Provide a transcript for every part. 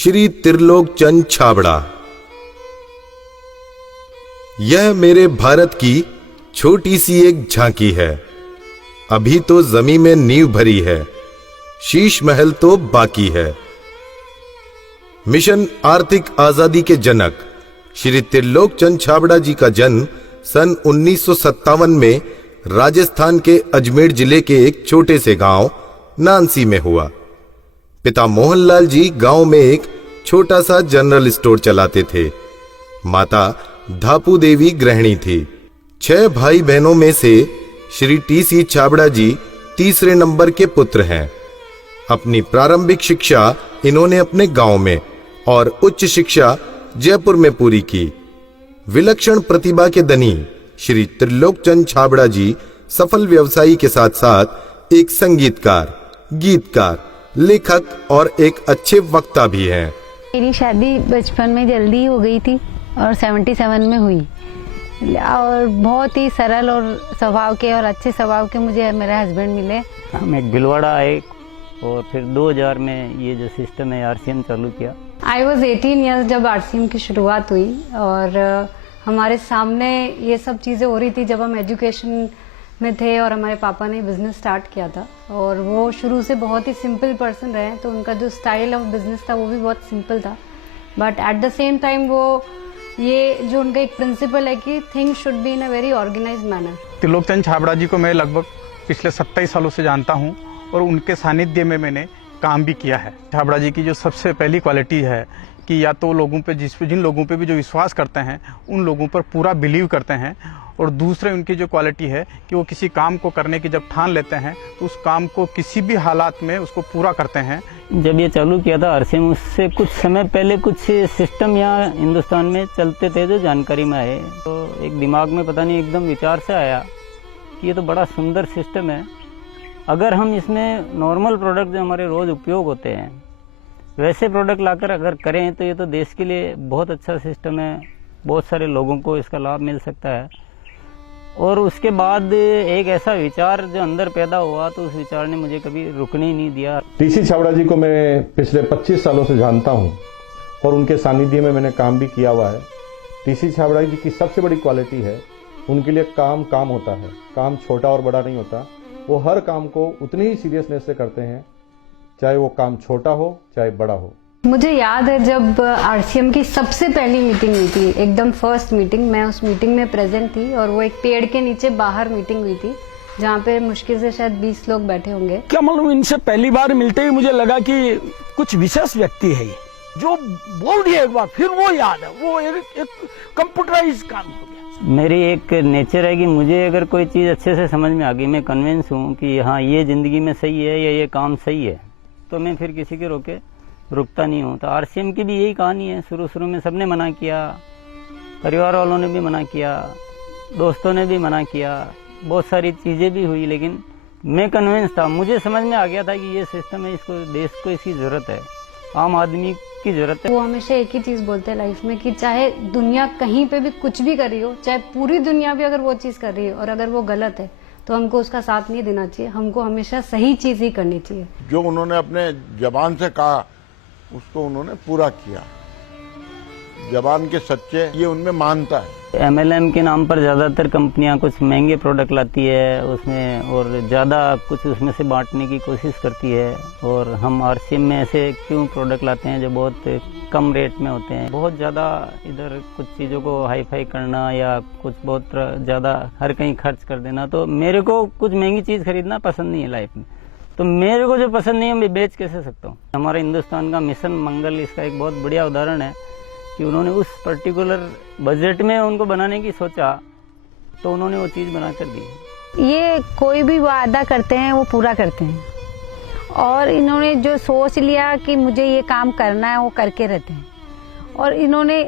श्री त्रिलोक चंद छाबड़ा। यह मेरे भारत की छोटी सी एक झांकी है। अभी तो जमीन में नींव भरी है, शीश महल तो बाकी है। मिशन आर्थिक आजादी के जनक श्री त्रिलोक चंद छाबड़ा जी का जन्म सन 1957 में राजस्थान के अजमेर जिले के एक छोटे से गांव नानसी में हुआ। पिता मोहनलाल जी गांव में एक छोटा सा जनरल स्टोर चलाते थे। माता धापू देवी गृहिणी थी। 6 भाई बहनों में से श्री टी.सी. छाबड़ा जी तीसरे नंबर के पुत्र हैं। अपनी प्रारंभिक शिक्षा इन्होंने अपने गांव में और उच्च शिक्षा जयपुर में पूरी की। विलक्षण प्रतिभा के धनी श्री त्रिलोक चंद छाबड़ा जी सफल व्यवसायी के साथ साथ एक संगीतकार, गीतकार, लेखक और एक अच्छे वक्ता भी हैं। मेरी शादी बचपन में जल्दी हो गई थी और 77 में हुई और बहुत ही सरल और स्वभाव के और अच्छे स्वभाव के मुझे मेरे हस्बैंड मिले। हम एक भिलवाड़ा आए और फिर 2000 में ये जो सिस्टम है आरसीएम चालू किया। आई वॉज 18 ईयर्स जब आरसीएम की शुरुआत हुई और हमारे सामने ये सब चीज़ें हो रही थी जब हम एजुकेशन में थे और हमारे पापा ने बिजनेस स्टार्ट किया था और वो शुरू से बहुत ही सिंपल पर्सन रहे, तो उनका जो स्टाइल ऑफ बिजनेस था वो भी बहुत सिंपल था। But at the same time वो ये जो उनका एक प्रिंसिपल है कि things should be in a very organised manner. Trilok Chand Chhabra ji को मैं लगभग पिछले 27 सालों से जानता हूं और उनके सानिध्य में मैंने काम भी किया है। छाबड़ा जी की जो सबसे पहली क्वालिटी है कि या तो लोगों पे जिन लोगों पे भी जो विश्वास करते हैं उन लोगों पर पूरा बिलीव करते हैं, और दूसरे उनकी जो क्वालिटी है कि वो किसी काम को करने की जब ठान लेते हैं तो उस काम को किसी भी हालात में उसको पूरा करते हैं। जब ये चालू किया था आरसीएम, उससे कुछ समय पहले कुछ सिस्टम यहाँ हिंदुस्तान में चलते थे जो जानकारी में आए, तो एक दिमाग में पता नहीं एकदम विचार से आया कि ये तो बड़ा सुंदर सिस्टम है। अगर हम इसमें नॉर्मल प्रोडक्ट जो हमारे रोज़ उपयोग होते हैं वैसे प्रोडक्ट लाकर अगर करें तो ये तो देश के लिए बहुत अच्छा सिस्टम है, बहुत सारे लोगों को इसका लाभ मिल सकता है। और उसके बाद एक ऐसा विचार जो अंदर पैदा हुआ तो उस विचार ने मुझे कभी रुकने ही नहीं दिया। टी.सी. छाबड़ा जी को मैं पिछले 25 सालों से जानता हूं और उनके सानिध्य में मैंने काम भी किया हुआ है। टी.सी. छाबड़ा जी की सबसे बड़ी क्वालिटी है उनके लिए काम काम होता है। काम छोटा और बड़ा नहीं होता, वो हर काम को उतनी ही सीरियसनेस से करते हैं, चाहे वो काम छोटा हो चाहे बड़ा हो। मुझे याद है जब आरसीएम की सबसे पहली मीटिंग हुई थी, एकदम फर्स्ट मीटिंग, मैं उस मीटिंग में प्रेजेंट थी और वो एक पेड़ के नीचे बाहर मीटिंग हुई थी जहाँ पे मुश्किल से शायद 20 लोग बैठे होंगे। क्या मालूम, इनसे पहली बार मिलते ही मुझे लगा कि कुछ विशेष व्यक्ति है ये, जो बोल दिया एक बार फिर वो याद है, वो एक कंप्यूटराइज काम हो गया। मेरी एक नेचर है कि मुझे अगर कोई चीज़ अच्छे से समझ में आ गई, मैं कन्विंस हूँ कि हाँ ये ज़िंदगी में सही है या ये काम सही है, तो मैं फिर किसी के रोके रुकता नहीं हूँ। तो आरसीएम की भी यही कहानी है। शुरू में सबने मना किया, परिवार वालों ने भी मना किया, दोस्तों ने भी मना किया, बहुत सारी चीज़ें भी हुई, लेकिन मैं कन्विंस था, मुझे समझ में आ गया था कि ये सिस्टम है, इसको देश को इसकी ज़रूरत है, आम आदमी की ज़रूरत है। वो हमेशा एक ही चीज़ बोलते हैं लाइफ में कि चाहे दुनिया कहीं पे भी कुछ भी कर रही हो, चाहे पूरी दुनिया भी अगर वो चीज़ कर रही है और अगर वो गलत है तो हमको उसका साथ नहीं देना चाहिए, हमको हमेशा सही चीज़ ही करनी चाहिए। जो उन्होंने अपने जबान से कहा उसको उन्होंने पूरा किया। जबान के सच्चे ये उनमें मानता है। MLM के नाम पर ज़्यादातर कंपनियां कुछ महंगे प्रोडक्ट लाती है उसमें और ज़्यादा कुछ उसमें से बांटने की कोशिश करती है, और हम आरसीएम में ऐसे क्यों प्रोडक्ट लाते हैं जो बहुत कम रेट में होते हैं। बहुत ज़्यादा इधर कुछ चीज़ों को हाई फाई करना या कुछ बहुत ज़्यादा हर कहीं खर्च कर देना, तो मेरे को कुछ महंगी चीज़ खरीदना पसंद नहीं है लाइफ में। तो मेरे को जो पसंद नहीं है मैं बेच कैसे सकता हूँ। हमारे हिंदुस्तान का मिशन मंगल इसका एक बहुत बढ़िया उदाहरण है कि उन्होंने उस पर्टिकुलर बजट में उनको बनाने की सोचा तो उन्होंने वो चीज़ बना कर दी। ये कोई भी वादा करते हैं वो पूरा करते हैं, और इन्होंने जो सोच लिया कि मुझे ये काम करना है वो करके रहते हैं, और इन्होंने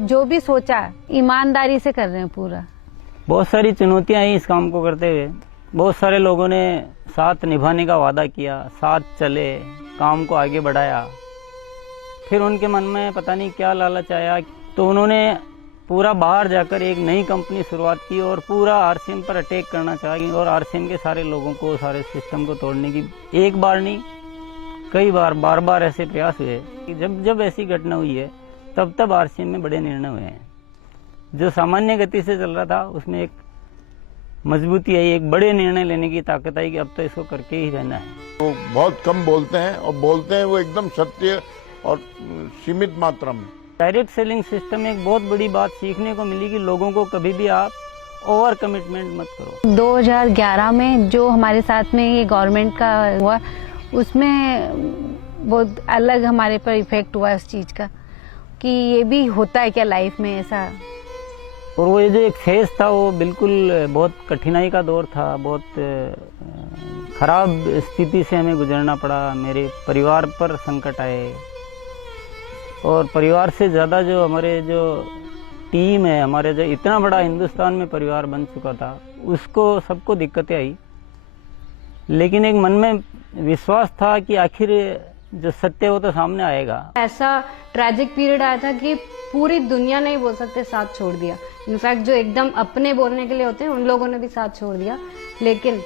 जो भी सोचा ईमानदारी से कर रहे हैं पूरा। बहुत सारी चुनौतियाँ आई इस काम को करते हुए। बहुत सारे लोगों ने साथ निभाने का वादा किया, साथ चले, काम को आगे बढ़ाया, फिर उनके मन में पता नहीं क्या लालच आया तो उन्होंने पूरा बाहर जाकर एक नई कंपनी शुरुआत की और पूरा आरसीएम पर अटैक करना चाहिए और आरसीएम के सारे लोगों को, सारे सिस्टम को तोड़ने की एक बार नहीं कई बार बार ऐसे प्रयास हुए कि जब ऐसी घटना हुई है तब आरसीएम में बड़े निर्णय हुए हैं। जो सामान्य गति से चल रहा था उसमें एक मजबूती आई, एक बड़े निर्णय लेने की ताकत आई कि अब तो इसको करके ही रहना है। वो बहुत कम बोलते हैं और बोलते हैं वो एकदम सत्य और सीमित मात्रा में। डायरेक्ट सेलिंग सिस्टम में एक बहुत बड़ी बात सीखने को मिली कि लोगों को कभी भी आप ओवर कमिटमेंट मत करो। 2011 में जो हमारे साथ में ये गवर्नमेंट का हुआ, उसमें बहुत अलग हमारे पर इफेक्ट हुआ इस चीज़ का कि ये भी होता है क्या लाइफ में ऐसा। और वो ये जो एक फेज था वो बिल्कुल बहुत कठिनाई का दौर था, बहुत खराब स्थिति से हमें गुजरना पड़ा। मेरे परिवार पर संकट आए और परिवार से ज़्यादा जो हमारे जो टीम है, हमारे जो इतना बड़ा हिंदुस्तान में परिवार बन चुका था, उसको सबको दिक्कतें आई। लेकिन एक मन में विश्वास था कि आखिर जो सत्य वो तो सामने आएगा। ऐसा ट्रैजिक पीरियड आया था कि पूरी दुनिया ने ही बोल सकते साथ छोड़ दिया। इनफैक्ट जो एकदम अपने बोलने के लिए होते हैं उन लोगों ने भी साथ छोड़ दिया। लेकिन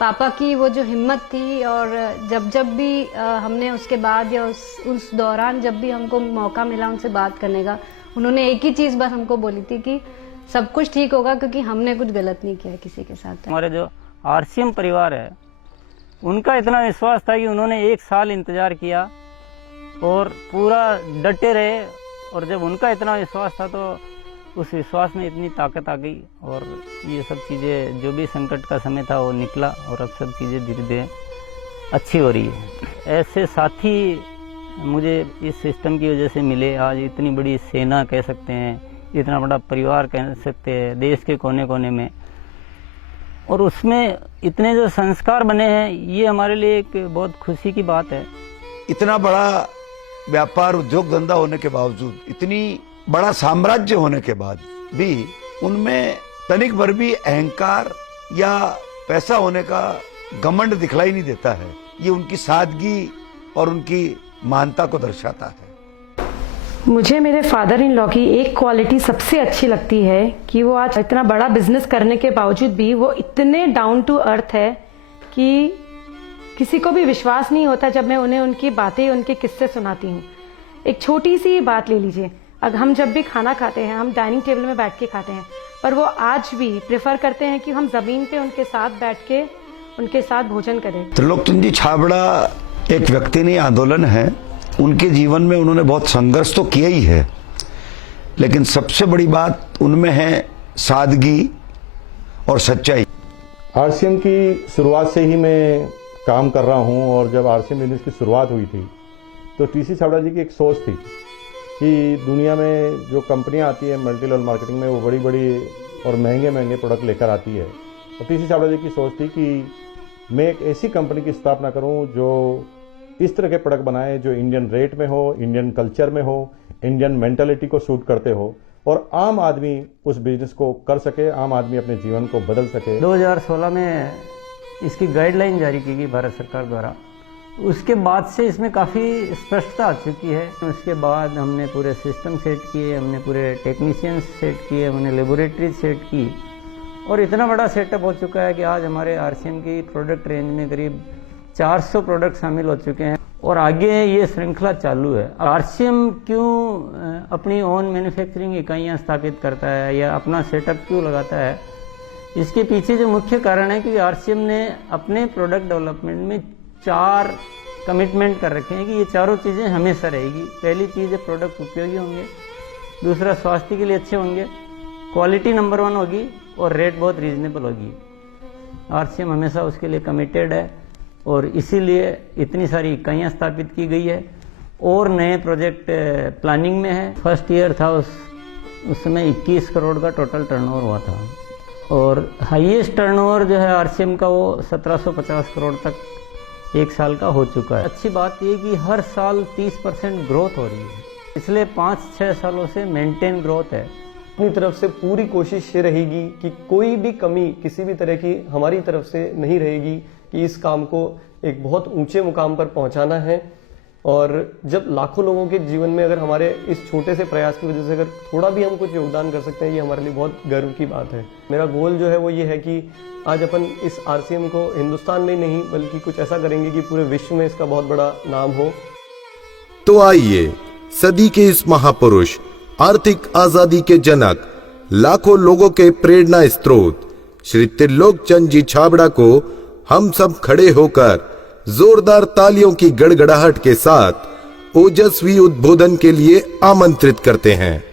पापा की वो जो हिम्मत थी, और जब भी हमने उसके बाद या उस दौरान जब भी हमको मौका मिला उनसे बात करने का, उन्होंने एक ही चीज बस हमको बोली थी कि सब कुछ ठीक होगा क्योंकि हमने कुछ गलत नहीं किया किसी के साथ। हमारे जो आरसीएम परिवार है उनका इतना विश्वास था कि उन्होंने 1 साल इंतजार किया और पूरा डटे रहे। और जब उनका इतना विश्वास था तो उस विश्वास में इतनी ताकत आ गई और ये सब चीज़ें, जो भी संकट का समय था वो निकला और अब सब चीज़ें धीरे धीरे अच्छी हो रही है। ऐसे साथी मुझे इस सिस्टम की वजह से मिले। आज इतनी बड़ी सेना कह सकते हैं, इतना बड़ा परिवार कह सकते हैं देश के कोने कोने में, और उसमें इतने जो संस्कार बने हैं, ये हमारे लिए एक बहुत खुशी की बात है। इतना बड़ा व्यापार उद्योग धंधा होने के बावजूद, इतनी बड़ा साम्राज्य होने के बाद भी उनमें तनिक भर भी अहंकार या पैसा होने का घमंड दिखलाई नहीं देता है। ये उनकी सादगी और उनकी मानता को दर्शाता है। मुझे मेरे फादर इन लॉ की एक क्वालिटी सबसे अच्छी लगती है कि वो आज इतना बड़ा बिजनेस करने के बावजूद भी वो इतने डाउन टू अर्थ है कि किसी को भी विश्वास नहीं होता जब मैं उन्हें उनकी बातें, उनके किस्से सुनाती हूँ। एक छोटी सी बात ले लीजिए, अगर हम जब भी खाना खाते हैं हम डाइनिंग टेबल में बैठ के खाते हैं, पर वो आज भी प्रेफर करते हैं कि हम जमीन पे उनके साथ बैठ के उनके साथ भोजन करें। त्रिलोकचंद जी छाबड़ा एक व्यक्ति नहीं, आंदोलन है। उनके जीवन में उन्होंने बहुत संघर्ष तो किया ही है, लेकिन सबसे बड़ी बात उनमें है सादगी और सच्चाई। आरसीएम की शुरुआत से ही मैं काम कर रहा हूं, और जब आरसीएम बिजनेस की शुरुआत हुई थी तो टीसी छाबड़ा जी की एक सोच थी कि दुनिया में जो कंपनियां आती है मल्टी लेवल मार्केटिंग में, वो बड़ी बड़ी और महंगे महंगे प्रोडक्ट लेकर आती है। और टीसी छाबड़ा जी की सोच थी कि मैं एक ऐसी कंपनी की स्थापना करूं जो इस तरह के प्रोडक्ट बनाए जो इंडियन रेट में हो, इंडियन कल्चर में हो, इंडियन मेंटालिटी को सूट करते हो, और आम आदमी उस बिजनेस को कर सके, आम आदमी अपने जीवन को बदल सके। 2016 में इसकी गाइडलाइन जारी की गई भारत सरकार द्वारा। उसके बाद से इसमें काफ़ी स्पष्टता आ चुकी है। उसके बाद हमने पूरे सिस्टम सेट किए, हमने पूरे टेक्नीशियंस सेट किए, हमने लेबोरेटरी सेट की, और इतना बड़ा सेटअप हो चुका है कि आज हमारे आरसीएम की प्रोडक्ट रेंज में करीब 400 प्रोडक्ट शामिल हो चुके हैं और आगे ये श्रृंखला चालू है। आरसीएम क्यों अपनी ओन मैन्युफैक्चरिंग इकाइयाँ स्थापित करता है या अपना सेटअप क्यों लगाता है, इसके पीछे जो मुख्य कारण है कि आरसीएम ने अपने प्रोडक्ट डेवलपमेंट में 4 कमिटमेंट कर रखे हैं कि ये चारों चीज़ें हमेशा रहेगी। पहली चीज़ है प्रोडक्ट उपयोगी होंगे, दूसरा स्वास्थ्य के लिए अच्छे होंगे, क्वालिटी नंबर 1 होगी और रेट बहुत रीजनेबल होगी। आरसीएम हमेशा उसके लिए कमिटेड है और इसीलिए इतनी सारी इकाइयाँ स्थापित की गई है और नए प्रोजेक्ट प्लानिंग में है। फर्स्ट ईयर था उस समय 21 करोड़ का टोटल टर्नओवर हुआ था और हाईएस्ट टर्नओवर जो है आरसीएम का वो 1750 करोड़ तक एक साल का हो चुका है। अच्छी बात ये कि हर साल 30% ग्रोथ हो रही है, पिछले 5-6 सालों से मेंटेन ग्रोथ है। अपनी तरफ से पूरी कोशिश ये रहेगी कि कोई भी कमी किसी भी तरह की हमारी तरफ से नहीं रहेगी कि इस काम को एक बहुत ऊंचे मुकाम पर पहुंचाना है और जब लाखों लोगों के जीवन में अगर हमारे इस छोटे से प्रयास की वजह से अगर थोड़ा भी हम कुछ योगदान कर सकते हैं, ये हमारे लिए बहुत गर्व की बात है। मेरा गोल जो है वो ये है कि आज अपन इस RCM को हिंदुस्तान में ही नहीं बल्कि कुछ ऐसा करेंगे कि पूरे विश्व में इसका बहुत बड़ा नाम हो। तो आइए सदी के इस महापुरुष, आर्थिक आजादी के जनक, लाखों लोगों के प्रेरणा स्रोत श्री त्रिलोक चंद जी छाबड़ा को हम सब खड़े होकर जोरदार तालियों की गड़गड़ाहट के साथ ओजस्वी उद्बोधन के लिए आमंत्रित करते हैं।